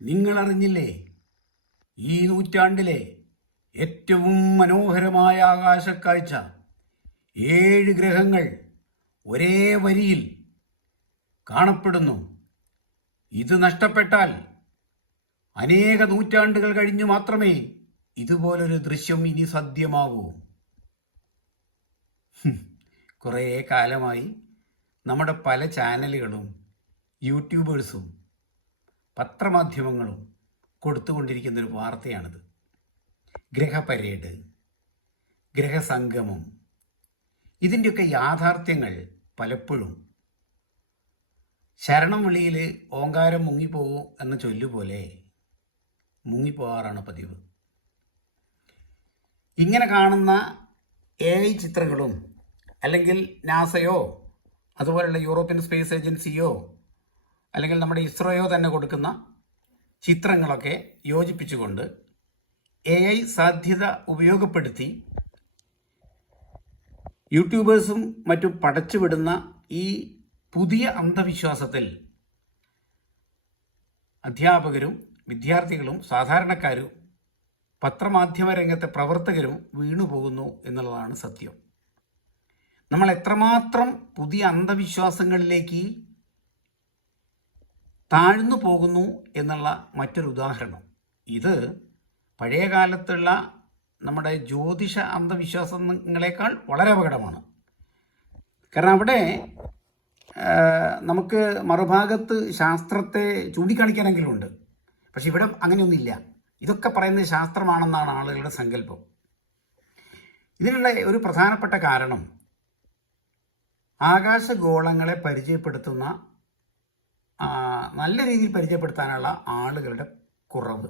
നിങ്ങളറിഞ്ഞില്ലേ? ഈ നൂറ്റാണ്ടിലെ ഏറ്റവും മനോഹരമായ ആകാശക്കാഴ്ച 7 ഗ്രഹങ്ങൾ ഒരേ വരിയിൽ കാണപ്പെടുന്നു. ഇത് നഷ്ടപ്പെട്ടാൽ അനേക നൂറ്റാണ്ടുകൾ കഴിഞ്ഞു മാത്രമേ ഇതുപോലൊരു ദൃശ്യം ഇനി സാധ്യമാകൂ. കുറേ കാലമായി നമ്മുടെ പല ചാനലുകളും യൂട്യൂബേഴ്സും പത്രമാധ്യമങ്ങളും കൊടുത്തുകൊണ്ടിരിക്കുന്നൊരു വാർത്തയാണിത്. ഗ്രഹപരേഡ്, ഗ്രഹസംഗമം, ഇതിൻ്റെയൊക്കെ യാഥാർത്ഥ്യങ്ങൾ പലപ്പോഴും ശരണം വിളിയിൽ ഓങ്കാരം മുങ്ങിപ്പോകൂ എന്ന ചൊല്ലുപോലെ മുങ്ങിപ്പോകാറാണ് പതിവ്. ഇങ്ങനെ കാണുന്ന AI ചിത്രങ്ങളും അല്ലെങ്കിൽ നാസയോ അതുപോലുള്ള യൂറോപ്യൻ സ്പേസ് ഏജൻസിയോ അല്ലെങ്കിൽ നമ്മുടെ ഇസ്രോയോ തന്നെ കൊടുക്കുന്ന ചിത്രങ്ങളൊക്കെ യോജിപ്പിച്ചുകൊണ്ട് AI സാധ്യത ഉപയോഗപ്പെടുത്തി യൂട്യൂബേഴ്സും മറ്റും പടച്ചുവിടുന്ന ഈ പുതിയ അന്ധവിശ്വാസത്തിൽ അധ്യാപകരും വിദ്യാർത്ഥികളും സാധാരണക്കാരും പത്രമാധ്യമ രംഗത്തെ പ്രവർത്തകരും വീണുപോകുന്നു എന്നുള്ളതാണ് സത്യം. നമ്മൾ എത്രമാത്രം പുതിയ അന്ധവിശ്വാസങ്ങളിലേക്ക് താഴ്ന്നു പോകുന്നു എന്നുള്ള മറ്റൊരു ഉദാഹരണം. ഇത് പഴയ കാലത്തുള്ള നമ്മുടെ ജ്യോതിഷ അന്ധവിശ്വാസങ്ങളെക്കാൾ വളരെ അപകടമാണ്. കാരണം അവിടെ നമുക്ക് മറുഭാഗത്ത് ശാസ്ത്രത്തെ ചൂണ്ടിക്കാണിക്കാനെങ്കിലും ഉണ്ട്. പക്ഷെ ഇവിടെ അങ്ങനെയൊന്നുമില്ല. ഇതൊക്കെ പറയുന്നത് ശാസ്ത്രമാണെന്നാണ് ആളുകളുടെ സങ്കല്പം. ഇതിനുള്ള ഒരു പ്രധാനപ്പെട്ട കാരണം ആകാശഗോളങ്ങളെ പരിചയപ്പെടുത്തുന്ന നല്ല രീതിയിൽ പരിചയപ്പെടുത്താനുള്ള ആളുകളുടെ കുറവ്.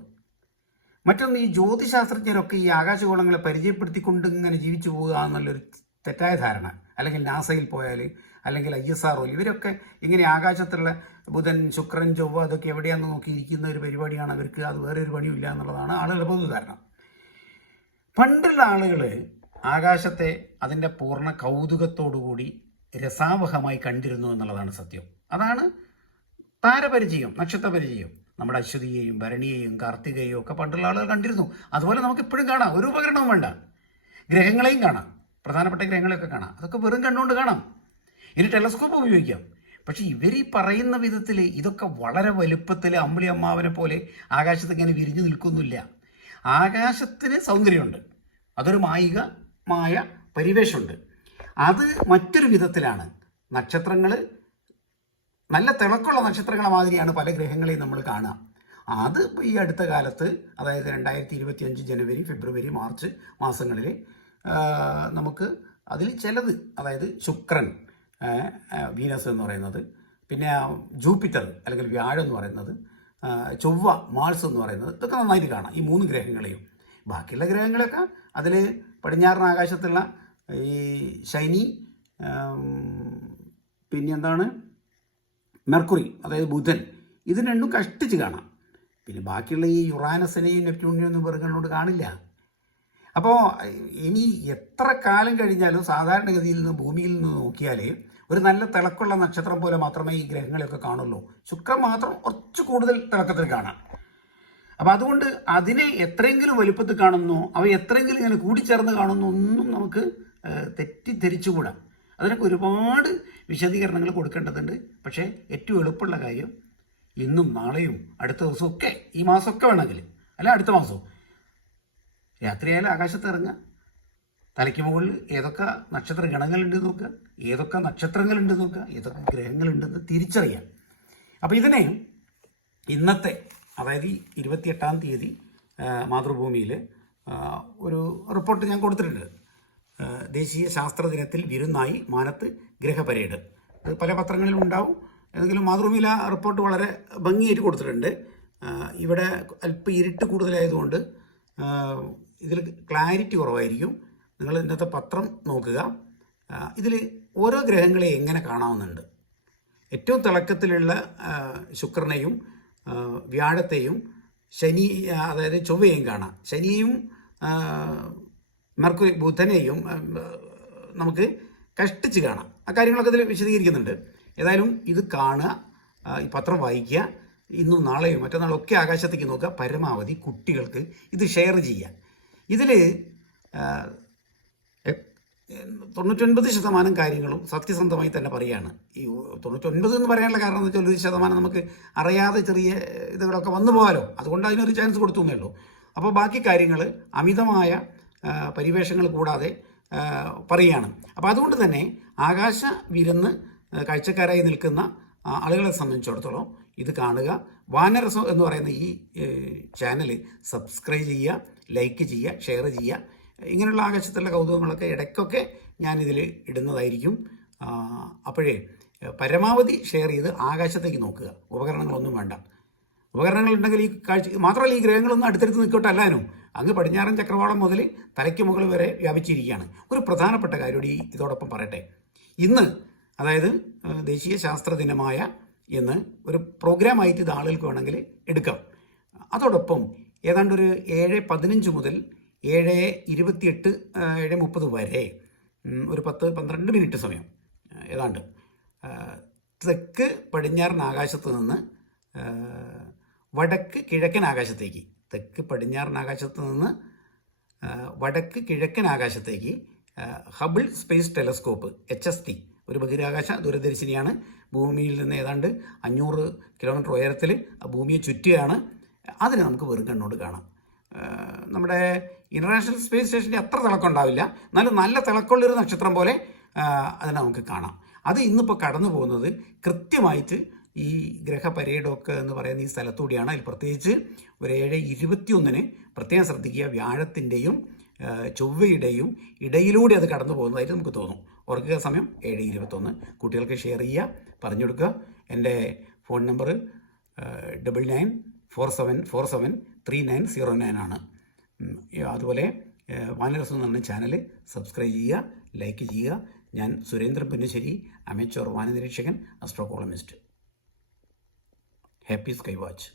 മറ്റൊന്ന്, ഈ ജ്യോതിശാസ്ത്രജ്ഞരൊക്കെ ഈ ആകാശഗോളങ്ങളെ പരിചയപ്പെടുത്തിക്കൊണ്ട് ഇങ്ങനെ ജീവിച്ചു പോവുക എന്നുള്ളൊരു തെറ്റായ ധാരണ. അല്ലെങ്കിൽ നാസയിൽ പോയാൽ അല്ലെങ്കിൽ ISRO ഇവരൊക്കെ ഇങ്ങനെ ആകാശത്തുള്ള ബുധൻ, ശുക്രൻ, ചൊവ്വ അതൊക്കെ എവിടെയാണെന്ന് നോക്കിയിരിക്കുന്ന ഒരു പരിപാടിയാണ് അവർക്ക്. അത് വേറെ ഒരു പണിയില്ല എന്നുള്ളതാണ് ആളുകളുടെ പൊതുധാരണ. പണ്ടുള്ള ആളുകൾ ആകാശത്തെ അതിൻ്റെ പൂർണ്ണ കൗതുകത്തോടുകൂടി രസാവഹമായി കണ്ടിരുന്നു എന്നുള്ളതാണ് സത്യം. അതാണ് താരപരിചയം, നക്ഷത്രപരിചയം. നമ്മുടെ അശ്വതിയെയും ഭരണിയെയും കാർത്തികയെയും ഒക്കെ പണ്ടുള്ള ആളുകൾ കണ്ടിരുന്നു. അതുപോലെ നമുക്ക് ഇപ്പോഴും കാണാം. ഒരു ഉപകരണവും വേണ്ട. ഗ്രഹങ്ങളെയും കാണാം, പ്രധാനപ്പെട്ട ഗ്രഹങ്ങളെയൊക്കെ കാണാം. അതൊക്കെ വെറും കണ്ടുകൊണ്ട് കാണാം. ഇനി ടെലസ്കോപ്പ് ഉപയോഗിക്കാം. പക്ഷെ ഇവർ ഈ പറയുന്ന വിധത്തിൽ ഇതൊക്കെ വളരെ വലുപ്പത്തിൽ അമ്പിളി അമ്മാവനെ പോലെ ആകാശത്ത് ഇങ്ങനെ വിരിഞ്ഞു നിൽക്കുന്നില്ല. ആകാശത്തിന് സൗന്ദര്യമുണ്ട്, അതൊരു മായികമായ പരിവേഷമുണ്ട്. അത് മറ്റൊരു വിധത്തിലാണ്. നക്ഷത്രങ്ങൾ നല്ല തിളക്കമുള്ള നക്ഷത്രങ്ങളെ മാതിരിയാണ് പല ഗ്രഹങ്ങളെയും നമ്മൾ കാണുക. അത് ഈ അടുത്ത കാലത്ത്, അതായത് 2025 ജനുവരി, ഫെബ്രുവരി, മാർച്ച് മാസങ്ങളിൽ നമുക്ക് അതിൽ ചിലത്, അതായത് ശുക്രൻ, വീനസ് എന്ന് പറയുന്നത്, പിന്നെ ജൂപ്പിറ്റർ അല്ലെങ്കിൽ വ്യാഴം എന്ന് പറയുന്നത്, ചൊവ്വ, മാർസ് എന്ന് പറയുന്നത്, ഇതൊക്കെ നന്നായിട്ട് കാണാം, ഈ 3 ഗ്രഹങ്ങളെയും. ബാക്കിയുള്ള ഗ്രഹങ്ങളൊക്കെ അതിൽ പടിഞ്ഞാറൻ ആകാശത്തുള്ള ഈ ശനി, പിന്നെ എന്താണ് മെർക്കുറി, അതായത് ബുധൻ, ഇത് രണ്ടും കഷ്ടിച്ച് കാണാം. പിന്നെ ബാക്കിയുള്ള ഈ യുറാനസിനെയും നെപ്റ്റ്യൂണിനെയും ഒന്നും വെറുതെ കാണില്ല. അപ്പോൾ ഇനി എത്ര കാലം കഴിഞ്ഞാലും സാധാരണഗതിയിൽ നിന്ന് ഭൂമിയിൽ നിന്ന് നോക്കിയാൽ ഒരു നല്ല തിളക്കമുള്ള നക്ഷത്രം പോലെ മാത്രമേ ഈ ഗ്രഹങ്ങളെയൊക്കെ കാണുള്ളൂ. ശുക്രൻ മാത്രം കുറച്ച് കൂടുതൽ തിളക്കത്തിൽ കാണാം. അപ്പോൾ അതുകൊണ്ട് അതിനെ എത്രയെങ്കിലും വലുപ്പത്തിൽ കാണുന്നു, അവ എത്രയെങ്കിലും ഇങ്ങനെ കൂടിച്ചേർന്ന് കാണുന്നു, ഒന്നും നമുക്ക് തെറ്റിദ്ധരിച്ചുകൂടാ. അതിനൊക്കെ ഒരുപാട് വിശദീകരണങ്ങൾ കൊടുക്കേണ്ടതുണ്ട്. പക്ഷേ ഏറ്റവും എളുപ്പമുള്ള കാര്യം, ഇന്നും നാളെയും അടുത്ത ദിവസമൊക്കെ, ഈ മാസമൊക്കെ വേണമെങ്കിൽ, അല്ല അടുത്ത മാസവും രാത്രിയായാലും ആകാശത്ത് ഇറങ്ങുക, തലയ്ക്ക് മുകളിൽ ഏതൊക്കെ നക്ഷത്ര ഗണങ്ങളുണ്ടെന്ന് നോക്കുക, ഏതൊക്കെ നക്ഷത്രങ്ങളുണ്ടെന്ന് നോക്കുക, ഏതൊക്കെ ഗ്രഹങ്ങളുണ്ടെന്ന് തിരിച്ചറിയാം. അപ്പോൾ ഇതിനെ ഇന്നത്തെ, അതായത് 28-ാം തീയതി മാതൃഭൂമിയിൽ ഒരു റിപ്പോർട്ട് ഞാൻ കൊടുത്തിട്ടുണ്ട്. ദേശീയ ശാസ്ത്ര ദിനത്തിൽ വിരുന്നായി മാനത്ത് ഗ്രഹപരേഡ്. അത് പല പത്രങ്ങളിലും ഉണ്ടാവും. ഏതെങ്കിലും മാതൃഭൂമിയിൽ ആ റിപ്പോർട്ട് വളരെ ഭംഗിയായിട്ട് കൊടുത്തിട്ടുണ്ട്. ഇവിടെ അല്പം ഇരുട്ട് കൂടുതലായതുകൊണ്ട് ഇതിൽ ക്ലാരിറ്റി കുറവായിരിക്കും. നിങ്ങൾ ഇന്നത്തെ പത്രം നോക്കുക. ഇതിൽ ഓരോ ഗ്രഹങ്ങളെ എങ്ങനെ കാണാവുന്നുണ്ട്. ഏറ്റവും തിളക്കത്തിലുള്ള ശുക്രനെയും വ്യാഴത്തെയും ശനി, അതായത് ചൊവ്വയെയും കാണാം. ശനിയും മെർക്കുറി, ബുധനെയും നമുക്ക് കഷ്ടിച്ച് കാണാം. ആ കാര്യങ്ങളൊക്കെ ഇതിൽ വിശദീകരിക്കുന്നുണ്ട്. ഏതായാലും ഇത് കാണുക, ഈ പത്രം വായിക്കുക. ഇന്നും നാളെയും മറ്റന്നാളൊക്കെ ആകാശത്തേക്ക് നോക്കുക. പരമാവധി കുട്ടികൾക്ക് ഇത് ഷെയർ ചെയ്യാൻ. ഇതിൽ 99% കാര്യങ്ങളും സത്യസന്ധമായി തന്നെ പറയുകയാണ്. ഈ 99 എന്ന് പറയാനുള്ള കാരണം എന്ന് വെച്ചാൽ 1% നമുക്ക് അറിയാതെ ചെറിയ ഇതുകളൊക്കെ വന്നു പോകാലോ, അതുകൊണ്ട് അതിനൊരു ചാൻസ് കൊടുത്തു എന്നേ ഉള്ളൂ. അപ്പോൾ ബാക്കി കാര്യങ്ങൾ അമിതമായ പരിവേഷങ്ങൾ കൂടാതെ പറയുകയാണ്. അപ്പോൾ അതുകൊണ്ട് തന്നെ ആകാശ വിരുന്ന് കാഴ്ചക്കാരായി നിൽക്കുന്ന ആളുകളെ സംബന്ധിച്ചിടത്തോളം ഇത് കാണുക. വാനരസം എന്ന് പറയുന്ന ഈ ചാനൽ സബ്സ്ക്രൈബ് ചെയ്യുക, ലൈക്ക് ചെയ്യുക, ഷെയർ ചെയ്യുക. ഇങ്ങനെയുള്ള ആകാശത്തുള്ള കൗതുകങ്ങളൊക്കെ ഇടയ്ക്കൊക്കെ ഞാനിതിൽ ഇടുന്നതായിരിക്കും. അപ്പോഴേ പരമാവധി ഷെയർ ചെയ്ത് ആകാശത്തേക്ക് നോക്കുക. ഉപകരണങ്ങളൊന്നും വേണ്ട. ഉപകരണങ്ങളുണ്ടെങ്കിൽ ഈ കാഴ്ച മാത്രമല്ല, ഈ ഗ്രഹങ്ങളൊന്നും അടുത്തടുത്ത് നിൽക്കട്ടെ അല്ലാനും അങ്ങ് പടിഞ്ഞാറൻ ചക്രവാളം മുതൽ തലയ്ക്ക് മുകളിൽ വരെ വ്യാപിച്ചിരിക്കുകയാണ്. ഒരു പ്രധാനപ്പെട്ട കാര്യം ഇതോടൊപ്പം പറയട്ടെ. ഇന്ന്, അതായത് ദേശീയ ശാസ്ത്ര ദിനമായ ഇന്ന് ഒരു പ്രോഗ്രാമായിട്ട് ഇത് ആളുകൾക്ക് വേണമെങ്കിൽ എടുക്കാം. അതോടൊപ്പം ഏതാണ്ട് ഒരു 7:15 മുതൽ 7:28, 7:30 വരെ ഒരു 10-12 മിനിറ്റ് സമയം ഏതാണ്ട് തെക്ക് പടിഞ്ഞാറൻ ആകാശത്ത് നിന്ന് വടക്ക് കിഴക്കൻ ആകാശത്തേക്ക്, തെക്ക് പടിഞ്ഞാറൻ ആകാശത്ത് നിന്ന് വടക്ക് കിഴക്കൻ ആകാശത്തേക്ക് ഹബിൾ സ്പേസ് ടെലസ്കോപ്പ് HST ഒരു ബഹിരാകാശ ദൂരദർശിനിയാണ്. ഭൂമിയിൽ നിന്ന് ഏതാണ്ട് 500 കിലോമീറ്റർ ഉയരത്തിൽ ഭൂമിയെ ചുറ്റുകയാണ്. അതിനെ നമുക്ക് വെറും കണ്ണോട് കാണാം. നമ്മുടെ ഇൻ്റർനാഷണൽ സ്പേസ് സ്റ്റേഷൻ്റെ അത്ര തിളക്കം ഉണ്ടാവില്ല, എന്നാലും നല്ല തിളക്കമുള്ളൊരു നക്ഷത്രം പോലെ അതിനെ നമുക്ക് കാണാം. അത് ഇന്നിപ്പോൾ കടന്നു പോകുന്നത് കൃത്യമായിട്ട് ഈ ഗ്രഹപര്യടൊക്കെ എന്ന് പറയുന്ന ഈ സ്ഥലത്തൂടെയാണ്. അതിൽ പ്രത്യേകിച്ച് ഒരു 7:21 പ്രത്യേകം ശ്രദ്ധിക്കുക. വ്യാഴത്തിൻ്റെയും ചൊവ്വയുടെയും ഇടയിലൂടെ അത് കടന്നു പോകുന്നതായിട്ട് നമുക്ക് തോന്നും. ഓർക്കുക, സമയം 7:21. കുട്ടികൾക്ക് ഷെയർ ചെയ്യുക, പറഞ്ഞു കൊടുക്കുക. എൻ്റെ ഫോൺ നമ്പർ 9947473909 ആണ്. അതുപോലെ വാനരസം എന്ന് പറഞ്ഞ ചാനൽ സബ്സ്ക്രൈബ് ചെയ്യുക, ലൈക്ക് ചെയ്യുക. ഞാൻ സുരേന്ദ്രൻ പുന്നശ്ശേരി, അമേച്ചർ വാനനിരീക്ഷകൻ, astro columnist. Happy sky watch.